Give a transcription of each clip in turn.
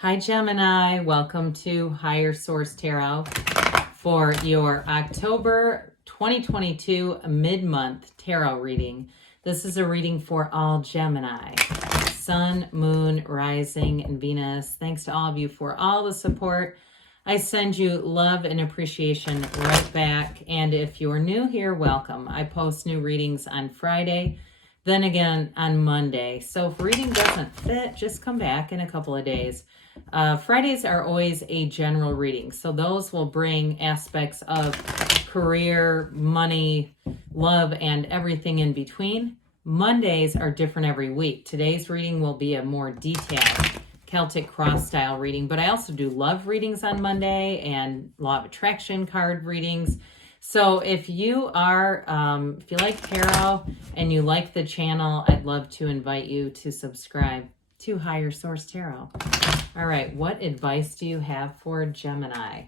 Hi Gemini, welcome to Higher Source Tarot for your October 2022 mid-month tarot reading. This is a reading for all Gemini, Sun, Moon, Rising, and Venus. Thanks to all of you for all the support. I send you love and appreciation right back. And if you're new here, welcome. I post new readings on Friday, then again on Monday. So if reading doesn't fit, just come back in a couple of days. Fridays are always a general reading, so those will bring aspects of career, money, love, and everything in between. Mondays are different every week. Today's reading will be a more detailed Celtic cross style reading, but I also do love readings on Monday and law of attraction card readings. So if you are, if you like tarot and you like the channel, I'd love to invite you to subscribe to Higher Source Tarot. All right, what advice do you have for Gemini?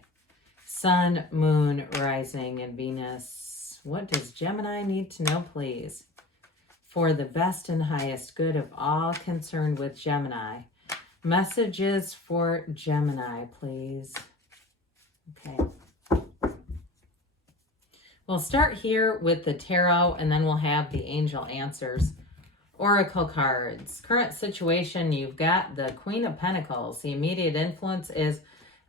Sun, Moon, Rising, and Venus. What does Gemini need to know, please? For the best and highest good of all concerned with Gemini. Messages for Gemini, please. Okay. We'll start here with the tarot, and then we'll have the angel answers. Oracle cards. Current situation, you've got the Queen of Pentacles. The immediate influence is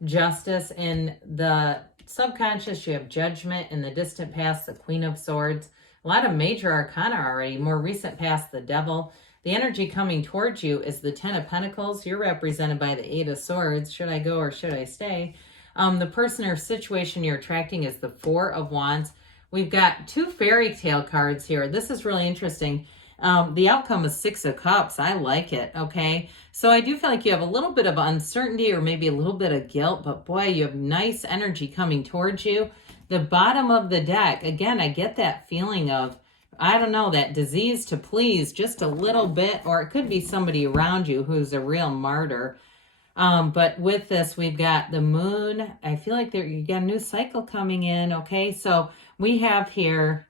justice. In the subconscious, you have judgment. In the distant past, the Queen of Swords. A lot of major arcana already. More recent past, the Devil. The energy coming towards you is the Ten of Pentacles. You're represented by the Eight of Swords. Should I go or should I stay? The person or situation you're attracting is the Four of Wands. We've got two fairy tale cards here. This is really interesting. The outcome is Six of Cups. I like it, okay? So I do feel like you have a little bit of uncertainty or maybe a little bit of guilt, but boy, you have nice energy coming towards you. The bottom of the deck, again, I get that feeling of, I don't know, that disease to please just a little bit, or it could be somebody around you who's a real martyr. But with this, we've got the Moon. I feel like you got a new cycle coming in, okay? So we have here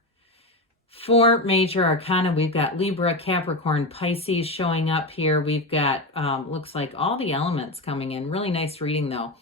4 major arcana. We've got Libra, Capricorn, Pisces showing up here. We've got, looks like all the elements coming in. Really nice reading though.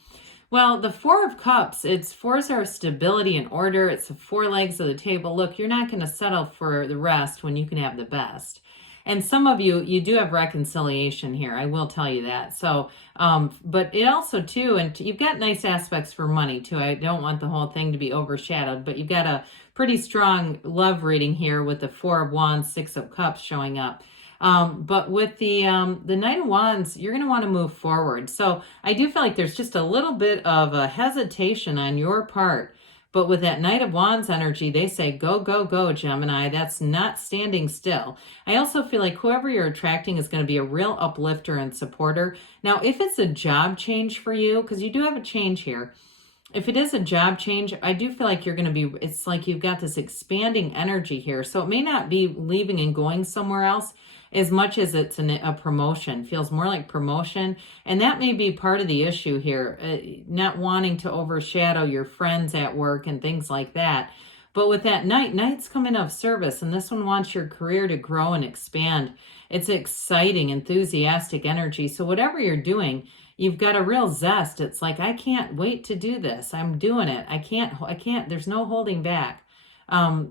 Well, the Four of Cups, it's fours are stability and order. It's the 4 legs of the table. Look, you're not going to settle for the rest when you can have the best. And some of you do have reconciliation here. I will tell you that. So, but it also too, and you've got nice aspects for money too. I don't want the whole thing to be overshadowed, but you've got a pretty strong love reading here with the Four of Wands, Six of Cups showing up. But with the Knight of Wands, you're going to want to move forward. So I do feel like there's just a little bit of a hesitation on your part. But with that Knight of Wands energy, they say, go, go, go, Gemini. That's not standing still. I also feel like whoever you're attracting is going to be a real uplifter and supporter. Now, if it's a job change for you, because you do have a change here, if it is a job change, I do feel like you're going to be, it's like you've got this expanding energy here. So it may not be leaving and going somewhere else as much as it's a promotion. Feels more like promotion. And that may be part of the issue here, not wanting to overshadow your friends at work and things like that. But with that Knight's coming of service, and this one wants your career to grow and expand. It's exciting, enthusiastic energy. So whatever you're doing, you've got a real zest. It's like, I can't wait to do this. I'm doing it. I can't, there's no holding back.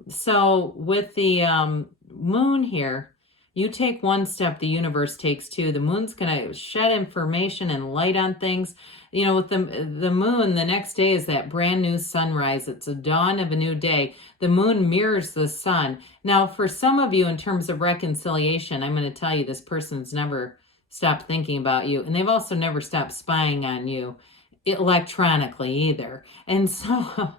So with the Moon here, you take one step, the universe takes 2. The Moon's going to shed information and light on things. You know, with the Moon, the next day is that brand new sunrise. It's a dawn of a new day. The Moon mirrors the sun. Now, for some of you, in terms of reconciliation, I'm going to tell you this person's never stopped thinking about you. And they've also never stopped spying on you electronically either. And so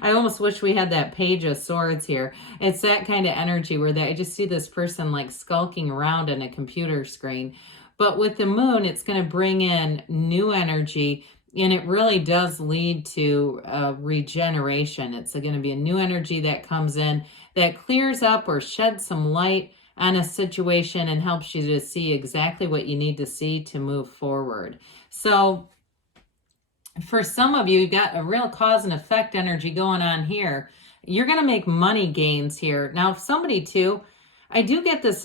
I almost wish we had that Page of Swords here. It's that kind of energy where I just see this person like skulking around on a computer screen. But with the Moon, it's going to bring in new energy, and it really does lead to regeneration. It's going to be a new energy that comes in that clears up or sheds some light on a situation and helps you to see exactly what you need to see to move forward. So for some of you, you've got a real cause and effect energy going on here. You're going to make money gains here. Now, if somebody too, I do get this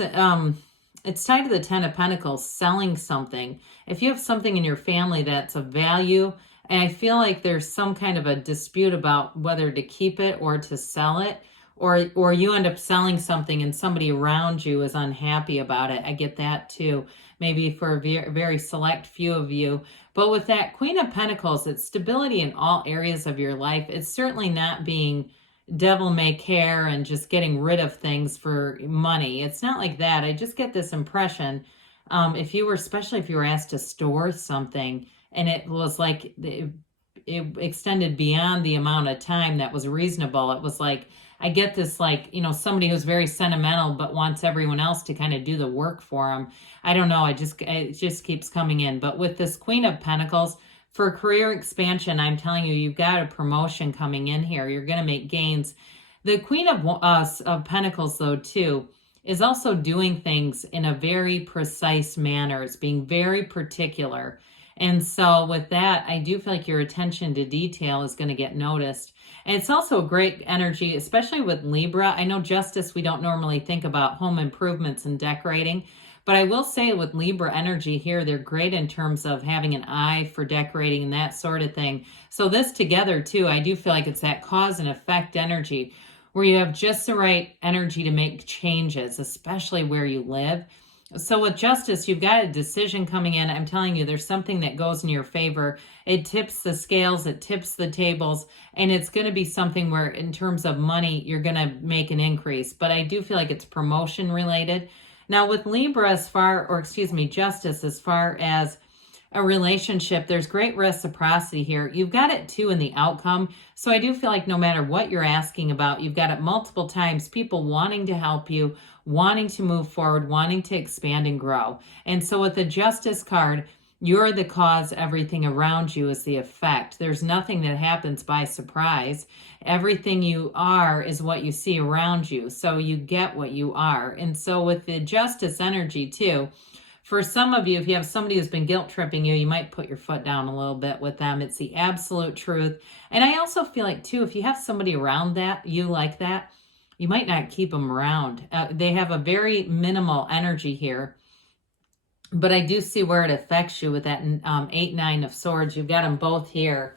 it's tied to the Ten of Pentacles, selling something. If you have something in your family that's of value, and I feel like there's some kind of a dispute about whether to keep it or to sell it, or you end up selling something and somebody around you is unhappy about it. I get that too, maybe for a very select few of you. But with that Queen of Pentacles, it's stability in all areas of your life. It's certainly not being devil may care and just getting rid of things for money. It's not like that. I just get this impression, if you were, especially if you were asked to store something and it was like it extended beyond the amount of time that was reasonable. It was like, I get this, like, you know, somebody who's very sentimental but wants everyone else to kind of do the work for them. I don't know. It just keeps coming in. But with this Queen of Pentacles, for career expansion, I'm telling you, you've got a promotion coming in here. You're going to make gains. The Queen of Pentacles, though, too, is also doing things in a very precise manner. It's being very particular. And so with that, I do feel like your attention to detail is going to get noticed. And it's also a great energy, especially with Libra. I know Justice, we don't normally think about home improvements and decorating, but I will say with Libra energy here, they're great in terms of having an eye for decorating and that sort of thing. So this together too, I do feel like it's that cause and effect energy where you have just the right energy to make changes, especially where you live. So with Justice, you've got a decision coming in. I'm telling you, there's something that goes in your favor. It tips the scales, it tips the tables, and it's going to be something where in terms of money, you're going to make an increase. But I do feel like it's promotion related. Now with Libra, Justice, as far as a relationship, there's great reciprocity here. You've got it too in the outcome. So I do feel like no matter what you're asking about, you've got it multiple times, people wanting to help you, wanting to move forward, wanting to expand and grow. And so with the Justice card, you're the cause, everything around you is the effect. There's nothing that happens by surprise. Everything you are is what you see around you. So you get what you are. And so with the Justice energy too, for some of you, if you have somebody who's been guilt tripping you, you might put your foot down a little bit with them. It's the absolute truth. And I also feel like too, if you have somebody around that, you like that, you might not keep them around. They have a very minimal energy here. But I do see where it affects you with that 8, 9 of Swords. You've got them both here.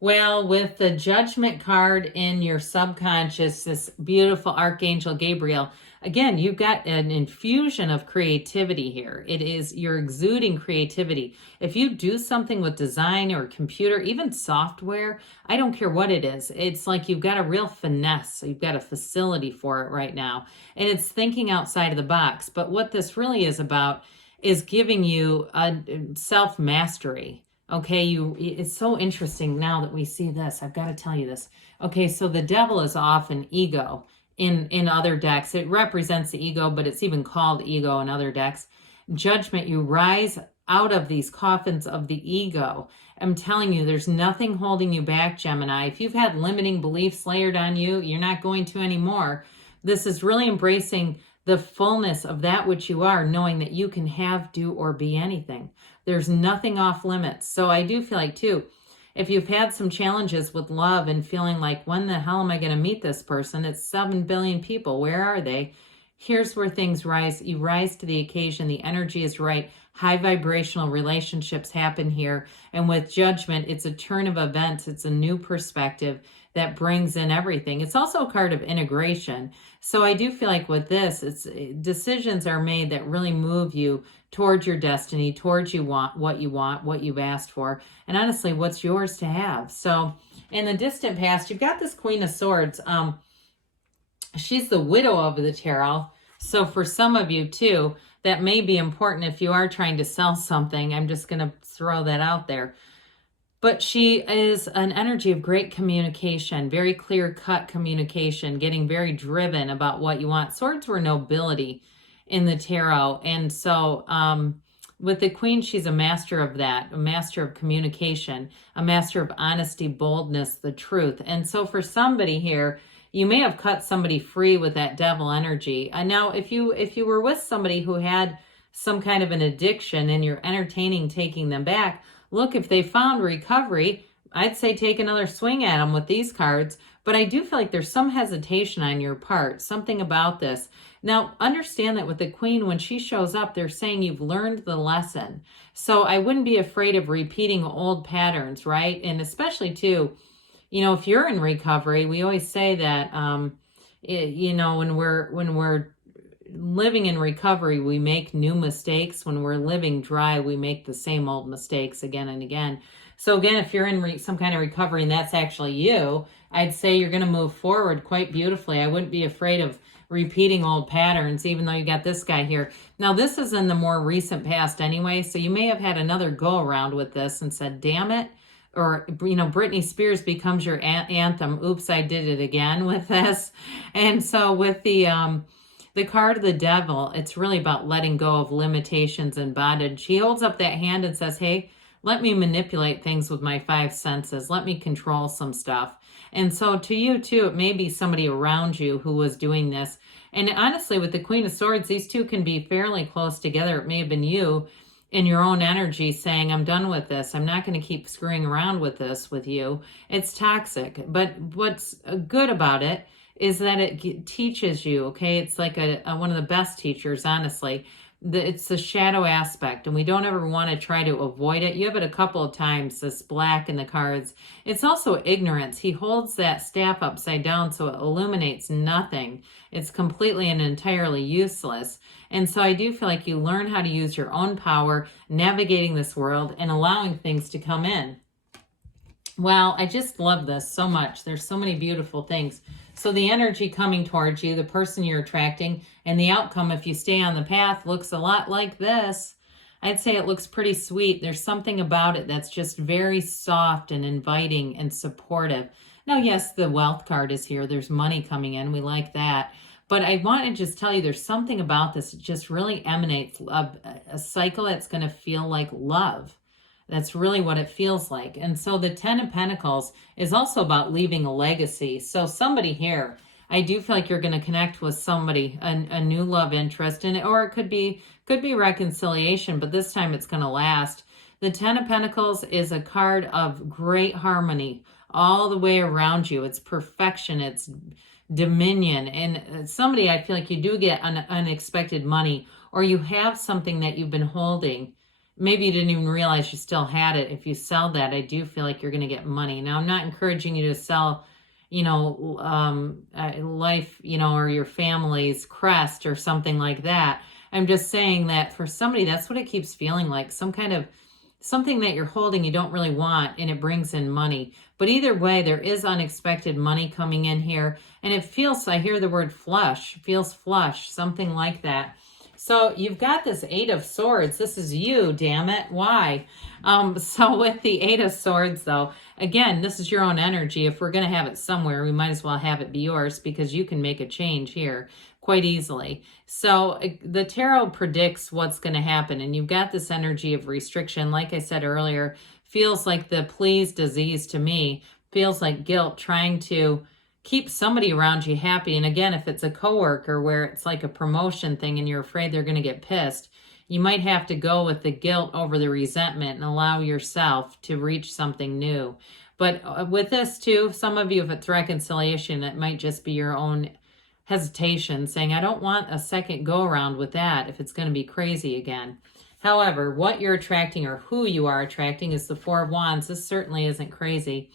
Well, with the Judgment card in your subconscious, this beautiful Archangel Gabriel, again, you've got an infusion of creativity here. You're exuding creativity. If you do something with design or computer, even software, I don't care what it is. It's like you've got a real finesse. You've got a facility for it right now. And it's thinking outside of the box. But what this really is about is giving you a self-mastery. Okay, it's so interesting now that we see this. I've got to tell you this. Okay, so the devil is often ego in other decks. It represents the ego, but it's even called ego in other decks. Judgment, you rise out of these coffins of the ego. I'm telling you, there's nothing holding you back, Gemini. If you've had limiting beliefs layered on you, you're not going to anymore. This is really embracing the fullness of that which you are, knowing that you can have, do, or be anything. There's nothing off limits. So I do feel like, too, if you've had some challenges with love and feeling like, when the hell am I going to meet this person? It's 7 billion people. Where are they? Here's where things rise. You rise to the occasion. The energy is right. High vibrational relationships happen here. And with Judgment, it's a turn of events. It's a new perspective that brings in everything. It's also a card of integration. So I do feel like with this, decisions are made that really move you towards your destiny, towards what you've asked for, and honestly, what's yours to have. So in the distant past, you've got this Queen of Swords. She's the widow of the tarot. So for some of you too, that may be important if you are trying to sell something. I'm just going to throw that out there. But she is an energy of great communication, very clear-cut communication, getting very driven about what you want. Swords were nobility in the tarot. And so with the Queen, she's a master of that, a master of communication, a master of honesty, boldness, the truth. And so for somebody here, you may have cut somebody free with that devil energy. And now if you were with somebody who had some kind of an addiction and you're entertaining taking them back, look, if they found recovery, I'd say take another swing at them with these cards. But I do feel like there's some hesitation on your part, something about this. Now, understand that with the Queen, when she shows up, they're saying you've learned the lesson. So I wouldn't be afraid of repeating old patterns, right? And especially too, if you're in recovery, we always say that, when we're living in recovery, we make new mistakes. When we're living dry, we make the same old mistakes again and again. So again, if you're in some kind of recovery and that's actually you, I'd say you're going to move forward quite beautifully. I wouldn't be afraid of repeating old patterns, even though you got this guy here. Now, this is in the more recent past anyway, so you may have had another go around with this and said, damn it. Or, Britney Spears becomes your anthem. Oops, I did it again with this. And so with the card of the devil, it's really about letting go of limitations and bondage. He holds up that hand and says, hey, let me manipulate things with my 5 senses. Let me control some stuff. And so to you too, it may be somebody around you who was doing this. And honestly, with the Queen of Swords, these two can be fairly close together. It may have been you in your own energy saying, I'm done with this. I'm not going to keep screwing around with this with you. It's toxic. But what's good about it is that it teaches you, okay? It's like one of the best teachers, honestly. It's the shadow aspect, and we don't ever want to try to avoid it. You have it a couple of times, this black in the cards. It's also ignorance. He holds that staff upside down so it illuminates nothing. It's completely and entirely useless. And so I do feel like you learn how to use your own power, navigating this world and allowing things to come in. Wow, I just love this so much. There's so many beautiful things. So the energy coming towards you, the person you're attracting, and the outcome, if you stay on the path, looks a lot like this. I'd say it looks pretty sweet. There's something about it that's just very soft and inviting and supportive. Now, yes, the wealth card is here. There's money coming in. We like that. But I want to just tell you, there's something about this that just really emanates a cycle that's going to feel like love. That's really what it feels like. And so the 10 of Pentacles is also about leaving a legacy. So somebody here, I do feel like you're going to connect with somebody, a new love interest, or it could be reconciliation, but this time it's going to last. The 10 of Pentacles is a card of great harmony all the way around you. It's perfection. It's dominion. And somebody, I feel like you do get unexpected money, or you have something that you've been holding. Maybe you didn't even realize you still had it. If you sell that, I do feel like you're going to get money. Now, I'm not encouraging you to sell, life, or your family's crest or something like that. I'm just saying that for somebody, that's what it keeps feeling like. Something that you're holding you don't really want, and it brings in money. But either way, there is unexpected money coming in here. And it feels, I hear the word flush, feels flush, something like that. So you've got this 8 of Swords. This is you, damn it. Why? So with the 8 of Swords, though, again, this is your own energy. If we're going to have it somewhere, we might as well have it be yours, because you can make a change here quite easily. So the tarot predicts what's going to happen, and you've got this energy of restriction. Like I said earlier, feels like the please disease to me, feels like guilt, trying to keep somebody around you happy. And again, if it's a coworker where it's like a promotion thing and you're afraid they're going to get pissed, you might have to go with the guilt over the resentment and allow yourself to reach something new. But with this too, some of you, if it's reconciliation, it might just be your own hesitation saying, I don't want a second go around with that if it's going to be crazy again. However, what you're attracting, or who you are attracting, is the 4 of Wands. This certainly isn't crazy.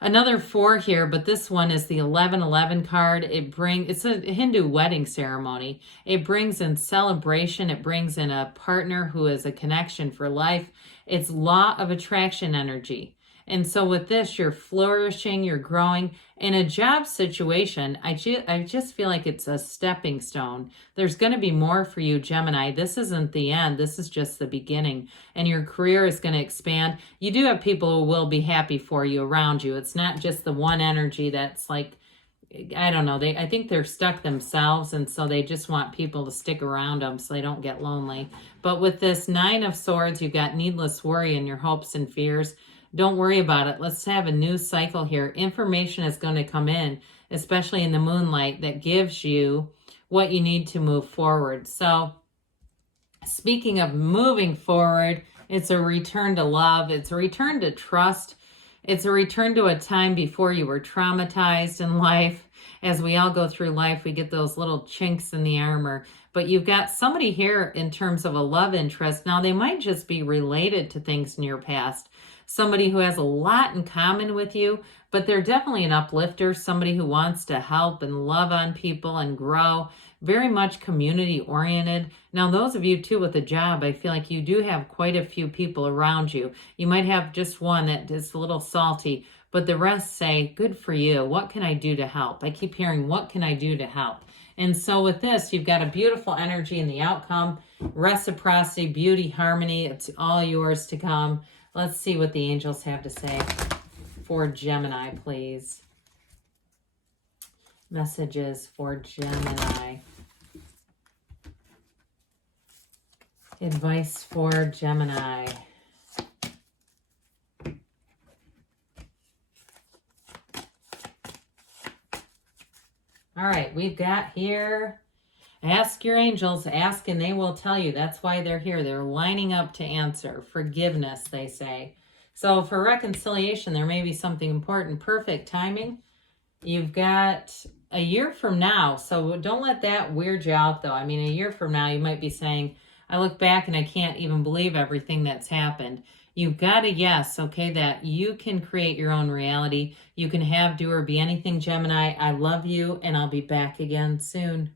Another 4 here, but this one is the 1111 card. It's a Hindu wedding ceremony. It brings in celebration. It brings in a partner who is a connection for life. It's law of attraction energy. And so with this, you're flourishing, you're growing. In a job situation, I just feel like it's a stepping stone. There's going to be more for you, Gemini. This isn't the end. This is just the beginning. And your career is going to expand. You do have people who will be happy for you around you. It's not just the one energy that's like, I don't know. I think they're stuck themselves, and so they just want people to stick around them so they don't get lonely. But with this 9 of Swords, you've got needless worry in your hopes and fears. Don't worry about it. Let's have a new cycle here. Information is going to come in, especially in the moonlight, that gives you what you need to move forward. So speaking of moving forward, it's a return to love. It's a return to trust. It's a return to a time before you were traumatized in life. As we all go through life, we get those little chinks in the armor. But you've got somebody here in terms of a love interest. Now, they might just be related to things in your past. Somebody who has a lot in common with you, but they're definitely an uplifter, somebody who wants to help and love on people and grow, very much community oriented. Now, those of you too with a job, I feel like you do have quite a few people around you. You might have just one that is a little salty, but the rest say, good for you. What can I do to help? I keep hearing, what can I do to help? And so with this, you've got a beautiful energy in the outcome, reciprocity, beauty, harmony. It's all yours to come. Let's see what the angels have to say for Gemini, please. Messages for Gemini. Advice for Gemini. All right, we've got here, ask your angels, ask and they will tell you. That's why they're here. They're lining up to answer. Forgiveness, they say. So for reconciliation, there may be something important. Perfect timing. You've got a year from now, so don't let that weird you out, though. I mean, a year from now, you might be saying, I look back and I can't even believe everything that's happened. You've got a yes, okay, that you can create your own reality. You can have, do, or be anything, Gemini. I love you, and I'll be back again soon.